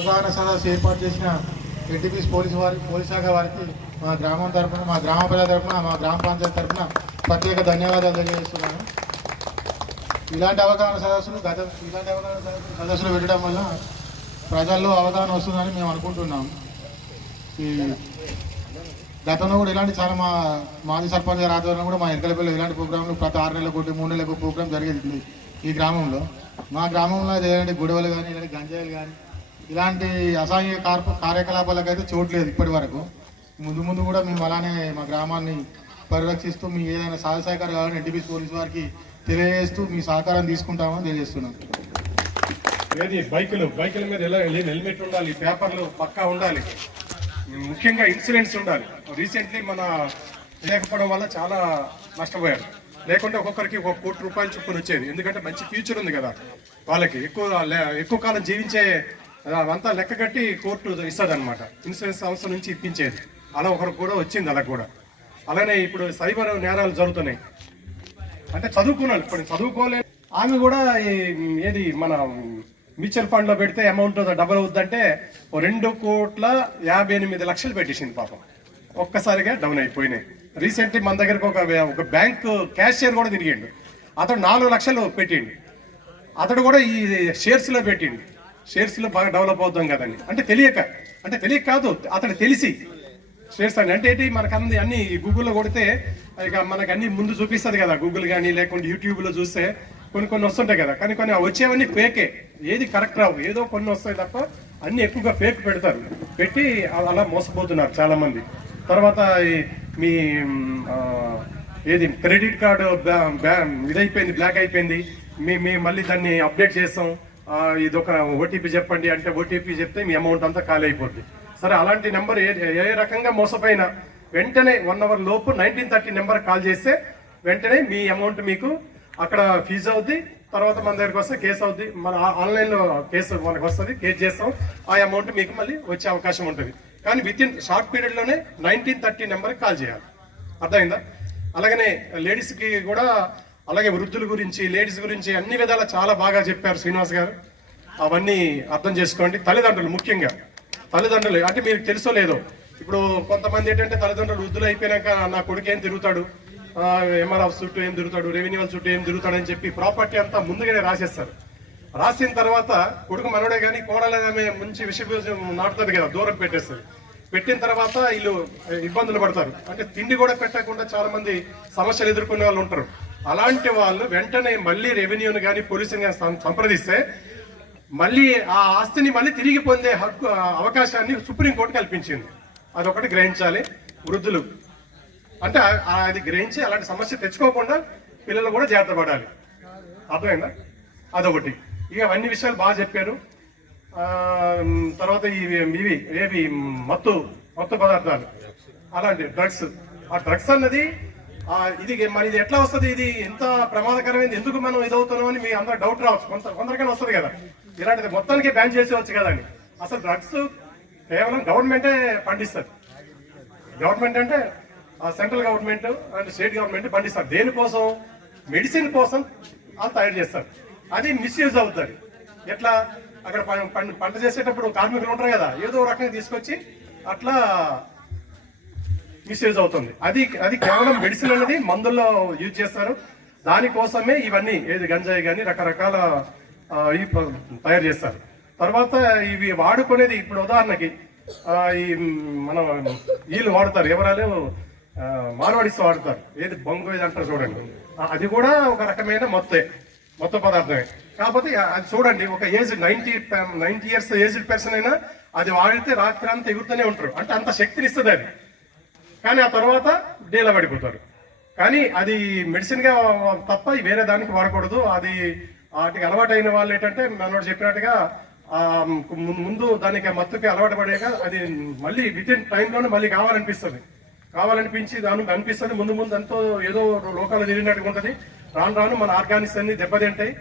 అవగాహన సదస్సు ఏర్పాటు చేసిన ఎన్టీపీసీ పోలీస్ శాఖ వారికి మా గ్రామం తరఫున, మా గ్రామ ప్రజల తరఫున, మా గ్రామ పంచాయతీ తరఫున ప్రత్యేక ధన్యవాదాలు తెలియజేస్తున్నాను. ఇలాంటి అవగాహన సదస్సులు పెట్టడం వల్ల ప్రజల్లో అవగాహన వస్తుందని మేము అనుకుంటున్నాం. ఈ గతంలో కూడా ఇలాంటి చాలా మాజీ సర్పంచ్ గారి ఆధ్వర్యంలో కూడా మా ఎరకలపల్లిలో ఇలాంటి ప్రోగ్రాంలు ప్రతి 6 నెలలకు 3 నెలలకు ప్రోగ్రాం జరిగేది ఈ గ్రామంలో. మా గ్రామంలో ఇలాంటి గొడవలు కానీ, ఇలాంటి గంజాయిలు కానీ, ఇలాంటి అసాంఘిక కార్యకలాపాలకైతే చోట్లేదు ఇప్పటి వరకు. ముందు ముందు కూడా మేము అలానే మా గ్రామాన్ని పరిరక్షిస్తూ మీ ఏదైనా సహాయ సహకారం కావాలని ఎన్టీపీసీ పోలీసు వారికి తెలియజేస్తూ మీ సహకారం తీసుకుంటామని తెలియజేస్తున్నాం. బైకుల మీద హెల్మెట్ ఉండాలి, పేపర్లు పక్కా ఉండాలి, ముఖ్యంగా ఇన్సూరెన్స్ ఉండాలి. రీసెంట్లీ మన లేకపోవడం వల్ల చాలా నష్టపోయారు. లేకుంటే ఒక్కొక్కరికి 1 కోటి రూపాయలు చొప్పున వచ్చేది. ఎందుకంటే మంచి ఫ్యూచర్ ఉంది కదా వాళ్ళకి, ఎక్కువ కాలం జీవించే అంతా లెక్క కట్టి కోర్టు ఇస్తుంది అనమాట. ఇన్సూరెన్స్ సంస్థ నుంచి ఇప్పించేది. అలా ఒకరికి కూడా వచ్చింది. అలా కూడా అలానే ఇప్పుడు సైబర్ నేరాలు జరుగుతున్నాయి. అంటే చదువుకున్నాను, ఇప్పుడు చదువుకోలేదు. ఆమె కూడా ఏది మన మ్యూచువల్ ఫండ్ లో పెడితే అమౌంట్ డబల్ అవుద్దంటే 2,58,00,000 పెట్టేసింది పాపం. ఒక్కసారిగా డౌన్ అయిపోయినాయి. రీసెంట్లీ మన దగ్గరకు ఒక బ్యాంక్ క్యాషియర్ కూడా తిరిగిండు. అతడు 4 లక్షలు పెట్టిండు. అతడు కూడా ఈ షేర్స్ లో పెట్టిండు. షేర్స్ లో బాగా డెవలప్ అవుతాం కదండి. అంటే తెలియక కాదు, అతడు తెలిసి షేర్స్ అంటే ఏంటి, మనకు అన్ని గూగుల్లో కొడితే ఇక మనకు అన్ని ముందు చూపిస్తుంది కదా. గూగుల్ కానీ లేకుంటే యూట్యూబ్ లో చూస్తే కొన్ని వస్తుంటాయి కదా. కానీ కొన్ని వచ్చేవన్నీ ఫేకే, ఏది కరెక్ట్ రావు. ఏదో కొన్ని వస్తాయి తప్ప అన్ని ఎక్కువగా ఫేక్ పెడతారు. పెట్టి అలా మోసపోతున్నారు చాలా మంది. తర్వాత మీ ఏది క్రెడిట్ కార్డు ఇదైపోయింది, బ్లాక్ అయిపోయింది, మీ మళ్ళీ దాన్ని అప్డేట్ చేస్తాం, ఇది ఒక ఓటీపీ చెప్పండి అంటే ఓటీపీ చెప్తే మీ అమౌంట్ అంతా ఖాళీ అయిపోద్ది. సరే, అలాంటి నెంబర్ ఏ రకంగా మోసపోయినా వెంటనే 1 అవర్ లోపు 1930 నెంబర్ కాల్ చేస్తే వెంటనే మీ అమౌంట్ మీకు అక్కడ ఫీజు అవుద్ది. తర్వాత మన దగ్గరికి వస్తే కేసు అవుద్ది. మన ఆన్లైన్లో కేసు మనకు వస్తుంది, కేసు చేస్తాం. ఆ అమౌంట్ మీకు మళ్ళీ వచ్చే అవకాశం ఉంటుంది. కానీ విత్ ఇన్ షార్ట్ పీరియడ్లోనే 1930 నెంబర్కి కాల్ చేయాలి. అర్థమైందా? అలాగనే లేడీస్కి కూడా, అలాగే వృద్ధుల గురించి, లేడీస్ గురించి అన్ని విధాలా చాలా బాగా చెప్పారు శ్రీనివాస్ గారు. అవన్నీ అర్థం చేసుకోండి. తల్లిదండ్రులు, ముఖ్యంగా తల్లిదండ్రులు అంటే మీకు తెలుసో లేదో, ఇప్పుడు కొంతమంది ఏంటంటే తల్లిదండ్రులు వృద్ధులు అయిపోయినాక నా కొడుకు ఏం తిరుగుతాడు, ఎంఆర్ఎఫ్ చుట్టూ ఏం తిరుగుతాడు, రెవెన్యూ చుట్టూ ఏం తిరుగుతాడని చెప్పి ప్రాపర్టీ అంతా ముందుగానే రాసేస్తారు. రాసిన తర్వాత కొడుకు మనోడే కానీ కోడలేదమే మంచి విషయం నాటుతుంది కదా, దూరం పెట్టేస్తుంది. పెట్టిన తర్వాత వీళ్ళు ఇబ్బందులు పడతారు. అంటే తిండి కూడా పెట్టకుండా చాలా మంది సమస్యలు ఎదుర్కొనే వాళ్ళు ఉంటారు. అలాంటి వాళ్ళు వెంటనే మళ్ళీ రెవెన్యూని కానీ పోలీసుని కానీ సంప్రదిస్తే మళ్ళీ ఆ ఆస్తిని మళ్ళీ తిరిగి పొందే హక్కు అవకాశాన్ని సుప్రీంకోర్టు కల్పించింది. అదొకటి గ్రహించాలి వృద్ధులు. అంటే అది గ్రహించి అలాంటి సమస్య తెచ్చుకోకుండా పిల్లలు కూడా జాగ్రత్త పడాలి. అర్థమైందా? అదొకటి. ఇక అన్ని విషయాలు బాగా చెప్పారు. తర్వాత ఇవి ఏవి మత్తు పదార్థాలు, అలాంటి డ్రగ్స్. ఆ డ్రగ్స్ అన్నది ఇది మరి ఇది ఎట్లా వస్తుంది, ఇది ఎంత ప్రమాదకరమైంది, ఎందుకు మనం ఇదవుతున్నాం అని మీ అందరూ డౌట్ రావచ్చు. కొందరికైనా వస్తుంది కదా. ఇలాంటిది మొత్తానికి బ్యాన్ చేసేవచ్చు కదండి. అసలు డ్రగ్స్ కేవలం గవర్నమెంటే పండిస్తారు. గవర్నమెంట్ అంటే central government and state government పండిస్తారు. దేనికోసం? మెడిసిన్ కోసం వాళ్ళు తయారు చేస్తారు. అది మిస్యూజ్ అవుతుంది. ఎట్లా? అక్కడ పంట చేసేటప్పుడు కార్మికులు ఉంటారు కదా, ఏదో రకంగా తీసుకొచ్చి అట్లా మిస్యూజ్ అవుతుంది. అది కేవలం మెడిసిన్ అనేది మందుల్లో యూజ్ చేస్తారు. దానికోసమే ఇవన్నీ ఏది గంజాయి కానీ రకరకాల తయారు చేస్తారు. తర్వాత ఇవి వాడుకునేది, ఇప్పుడు ఉదాహరణకి ఈ మనం వీళ్ళు వాడతారు, ఎవరాలు మార్వాడిస్ వాడతారు, ఏది బొంగు ఇది అంటారు చూడండి. అది కూడా ఒక రకమైన మొత్త పదార్థమే. కాకపోతే అది చూడండి, ఒక ఏజ్ 90 ఇయర్స్ ఏజ్డ్ పర్సన్ అయినా అది వాడితే రాత్రి అంతా ఎగురుతూనే ఉంటారు. అంటే అంత శక్తిని ఇస్తుంది అది. కానీ ఆ తర్వాత డేలా పడిపోతారు. కానీ అది మెడిసిన్ గా తప్ప వేరే దానికి వాడకూడదు. అది వాటికి అలవాటు అయిన వాళ్ళు ఏంటంటే మనోడు చెప్పినట్టుగా ముందు దానికి మత్తుకి అలవాటు పడేక అది మళ్ళీ విత్ ఇన్ టైంలోనే మళ్ళీ కావాలనిపించి దానికి అనిపిస్తుంది. ముందు ఎంతో ఏదో లోకాలు తిరిగినట్టుగా ఉంటుంది. రాను మన ఆర్గానిక్స్ అన్ని దెబ్బతింటాయి.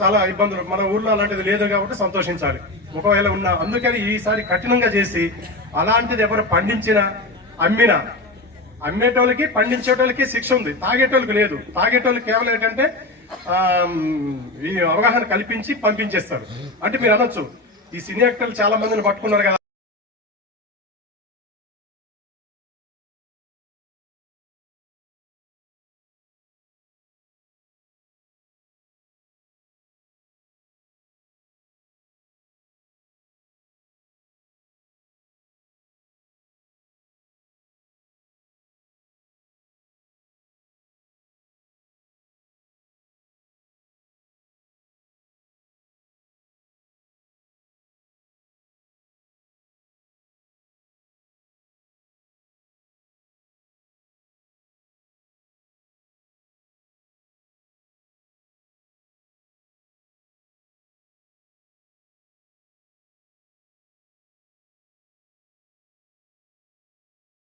చాలా ఇబ్బందులు. మన ఊర్లో అలాంటిది లేదు కాబట్టి సంతోషించాలి. ఒకవేళ ఉన్నా అందుకని ఈసారి కఠినంగా చేసి అలాంటిది ఎవరు పండించినా అమ్మినా, అమ్మేటోళ్ళకి పండించేటోళ్ళకి శిక్ష ఉంది, తాగేటోళ్ళకి లేదు. తాగేటోళ్ళకి కేవలం ఏంటంటే ఈ అవగాహన కల్పించి పంపించేస్తారు. అంటే మీరు అనొచ్చు ఈ సినీ యాక్టర్లు చాలా మందిని పట్టుకున్నారు కదా.